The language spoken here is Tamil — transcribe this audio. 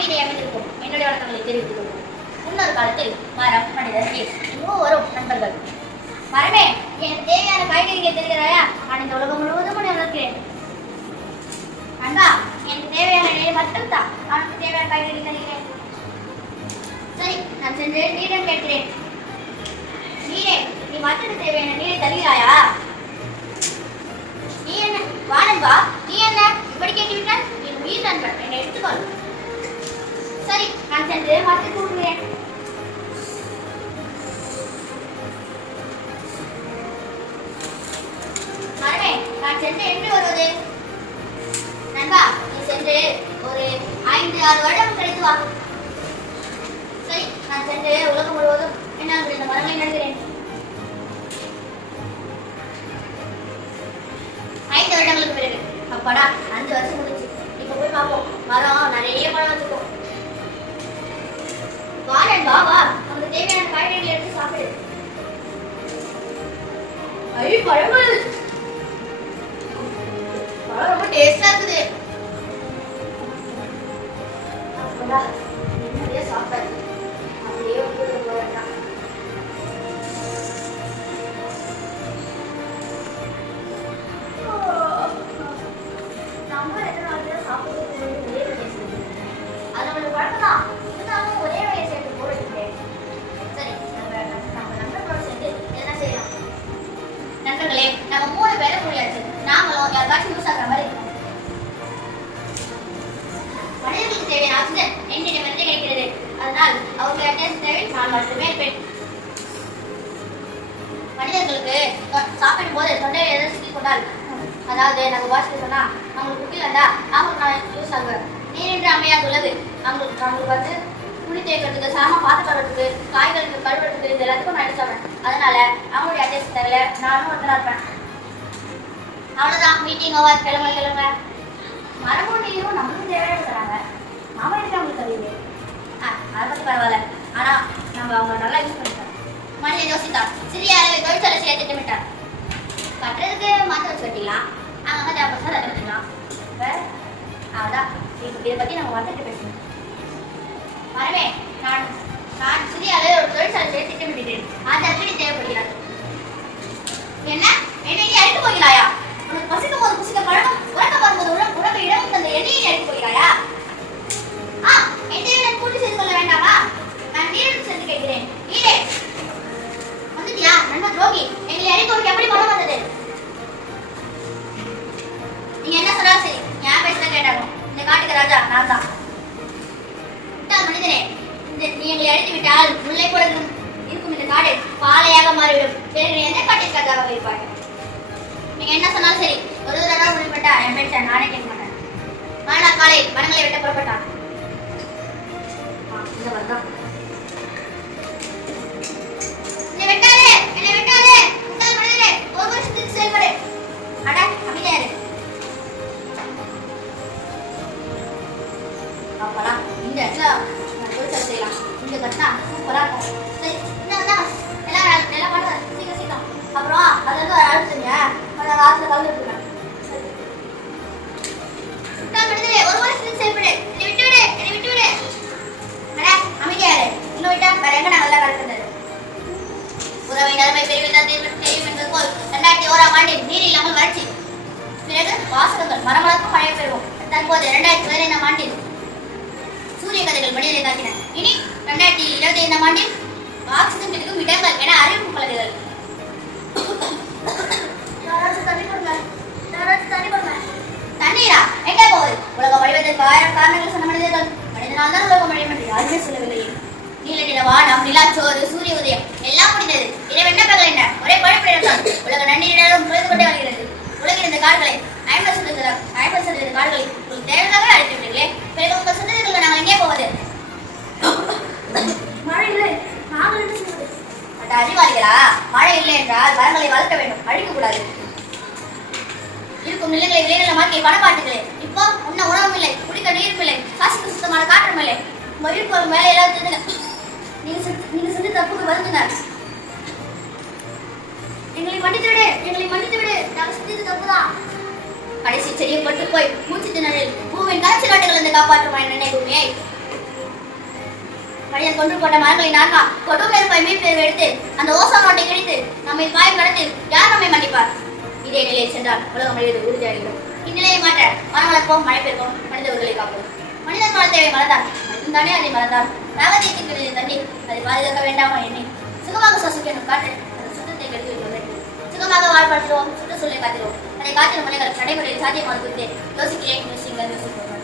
வாழ்த்துக்களை தெரிவித்துக் கொள்வோம் முன்னொரு காலத்தில் மரம் மனிதர் நீர் நண்பர்கள். மரமே எனக்கு தேவையான காய்கறிகளை தெரிகிறாயா? நான் இந்த உலகம் முழுவதும் வளர்க்கிறேன். அண்ணா எனக்கு தேவையான நிலை மட்டும் தான் தேவையான காய்கறி தருகிறேன். சரி நான் சென்று நீரிடம் கேட்கிறேன். நீரே நீ மரத்துக்கு தேவையான நீரை தருகிறாயா? நீ என்ன வானன்பா நீ என்ன? இப்படி கேட்டுவிட்டால் என் உயிர் நண்பன் என்னை எடுத்துக்கொள்ளும் சரி நான் சென்று மரத்துக்கு கூடுகிறேன் மரமே நான் சென்று எப்படி வருவது? நண்பா நீ சென்று ஒரு ஐந்து ஆறு வருடம் கழித்து வா. சரி நான் சென்று உலகம் முழுவதும் என்ன இந்த மரங்களை நடுகிறேன். ஐந்து வருடங்களுக்கு பிறகு. அப்பாடா அஞ்சு வருஷம் முடிச்சு இப்ப போய் பார்ப்போம். மரம் நிறைய பழம் வச்சுக்கோ வா நண்பா வா. நமக்கு தேவையான காய்கறிகளை எடுத்து சாப்பிடு. ஐ பழங்கள் பழம் ரொம்ப டேஸ்டா இருக்குது. அப்பாடா நண்பர்களே நம்ம மூணு பேரும் முடியாச்சு நாங்களும் யாருக்காச்சும் யூஸ் ஆகிற மாதிரி இருக்கோம். மனிதர்களுக்கு தேவையான ஆக்சிஜன் என்னிடமிருந்து கிடைக்கிறது? அதனால் அவர்கள் தேவை? நான் மட்டுமே இருப்பேன் மனிதர்களுக்கு சாப்பிடும் போது தொண்டையில் எதாவது சிக்கிக் கொண்டால்? அதாவது நாங்கள் வாசிக்க சொன்னா அவங்களுக்கு குக்கில் இருந்தால் அவங்களுக்கு நான் யூஸ் ஆகுவேன். நீரின்றி அமையாது உள்ளது. அவங்களுக்கு அவங்களுக்கு வந்து தேய்க்கிறதுக்கு சாமான் பாத்து கழுவுறதுக்கு காய்கறிக்கு கழுவுறதுக்கு இது எல்லாத்துக்கும் நான் அதனால அவங்களுடைய அட்ரஸ் தரல நானும் ஒருத்தரா இருப்பேன். அவ்வளோதான் மீட்டிங் ஓவர் கிளம்ப கிளம்ப. மரமும் நம்மளும் தேவையான தராங்க. நாம எடுத்து அவங்களுக்கு தெரியுது ஆ அதை பற்றி பரவாயில்ல. ஆனா நம்ம அவங்க நல்லா யூஸ் பண்ணிட்டோம் மனிதன் யோசித்தான். சிறிய அளவில் தொழிற்சாலை செய்ய திட்டமிட்டார் கட்டுறதுக்கு மாற்ற வச்சு கட்டிக்கலாம். அங்கே தேவைப்பட்டா அதை கட்டிக்கலாம். இப்போ அதான் இப்போ இதை பற்றி நம்ம வந்துட்டு பேசணும். தொழிற்சாலை செய்ய அது அதற்கு தேவைப்படுகிறது என்ன? என்னை நீ அழைத்து போகிறாயா? உனக்கு பசிக்கும் போது புசிக்க பழக்கம் உறக்க வரும்போது உற உறக்க இடம் தந்த என்னையை நீ அழைத்து போகிறாயா? ஆ என்னையும் கூட்டி செய்து கொள்ள வேண்டாமா? நான் நீரிடம் சென்று கேட்கிறேன். நீரே வந்துட்டியா? நண்பர் ரோகி எங்களை அழைப்பவருக்கு எப்படி பணம் வந்தது? நீங்க என்ன சொன்னாலும் சரி ஞாபகம் பேசல கேட்டாலும் இந்த காட்டுக்கு ராஜா நான் தான். மனிதனே இந்த நீ எங்களை அழைத்து விட்டால் முல்லை போல இருக்கும் இருக்கும் இந்த காடு பாலையாக மாறிவிடும். நீ எந்த காட்டில் ராஜாவாக இருப்பாய் என்ன சொன்னாலும் சரி ஒரு தடவை முடிவு என் பேச்ச நானே கேட்க மாட்டேன். மறுநாள் காலை மரங்களை வெட்ட புறப்பட்டான். இந்த வரதான் என்னை அப்பலாம் இந்த இடத்துல நான் செய்யலாம் இந்த கட்டினா சூப்பராக இருக்கும். சரி. நல்லா கலக்குறது உறவை நன்மை பெருவிதான் தெரியும் தெரியும் என்பது போல் இரண்டாயிரத்தி ஓராம் ஆண்டில் நீர் இல்லாமல் வறட்சி. பிறகு வாசகங்கள் மரமளக்கும் மழை பெறுவோம். தற்போது இரண்டாயிரத்தி பதினைந்தாம் ஆண்டில் சூரிய கதைகள் மனிதனை தாக்கின இனி இரண்டாயிரத்தி இருபத்தி ஐந்தாம் ஆண்டில் ஆக்சிஜன் கிடைக்கும் இடங்கள் என அறிவிப்பு தண்ணீரா? எங்கே போகுது? அழிவதற்கு ஆயிரம் காரணங்கள் சொன்ன மனிதர்கள். மனிதனால் தான் உலகம் என்று யாருமே சொல்லவில்லை. நீல நில வானம் நிலாச்சோறு சூரிய உதயம். எல்லாம் முடிந்தது. என்ன என்ன? ஒரே தான் உலக நன்னீரிடம் குறைந்து கொண்டே வருகிறது. உலகில் இந்த காடுகளை ஐம்பது சதவீதம் ஐம்பது சதவீத காடுகளை. உங்களுக்கு தேவையாக அழைத்து விட்டீர்களே பிறகு உங்கள் சந்ததிகளுக்கு நாங்கள் எங்கே போவது? மழை இல்லை. நாங்கள் என்ன செய்வது அட அறிவாளிகளா? மழை இல்லை என்றால் மரங்களை வளர்க்க வேண்டும். அழிக்க கூடாது. இருக்கும் நிலங்களை விளைநிலமாக்கி பணப்பாட்டுகளே. இப்போ உண்ண உணவும் இல்லை. குடிக்க நீரும் இல்லை காசுக்கு சுத்தமான காற்றும் இல்லை. மயில் போற மேலே எல்லாம் தெரிஞ்சுங்க நீங்க செஞ்ச- தப்புக்கு வருந்துங்க எங்களை மன்னித்து விடு எங்களை மன்னித்து விடு. நாங்கள் செஞ்சது தப்புதான். கடைசி செடியும் பட்டு போய் மூச்சு திணறில் பூவின் கடைசி காட்டுகள் இருந்து காப்பாற்றுமா என்ன பூமியை மனிதன் கொன்று போட்ட மரங்களை ஆன்மா கொடும் நெருப்பை மீட்பேர் எடுத்து அந்த ஓசோன் ஓட்டை கிழித்து நம்மை பாயும் கடத்தில் யார் நம்மை மன்னிப்பார்? இதே நிலையை சென்றால் உலகம் அழிவது உறுதியாகிறது இந்நிலையை மாற்ற மரம் வளர்ப்போம் மழை பெறுவோம் மனித காப்போம். மனிதன் மல தேவை மலர்தான் மனிதன் தானே அதை மலர்ந்தான் ராகத்தியத்தின் கிடையாது தண்ணி அதை பாதுகாக்க வேண்டாமா எண்ணி சுகமாக சுவாசிக்கணும் காற்று அதன் சுத்தத்தை கெடுத்து வைப்பது சுகமாக வாழ்படுத்துவோம் சுற்றுச்சூழலை காத்திருவோம் அதை காத்திரும் முறைகள் நடைமுறையில் சாத்தியமாக குறித்து யோசிக்கிறேன் யோசிங்கள் யோசிக்கிறோம்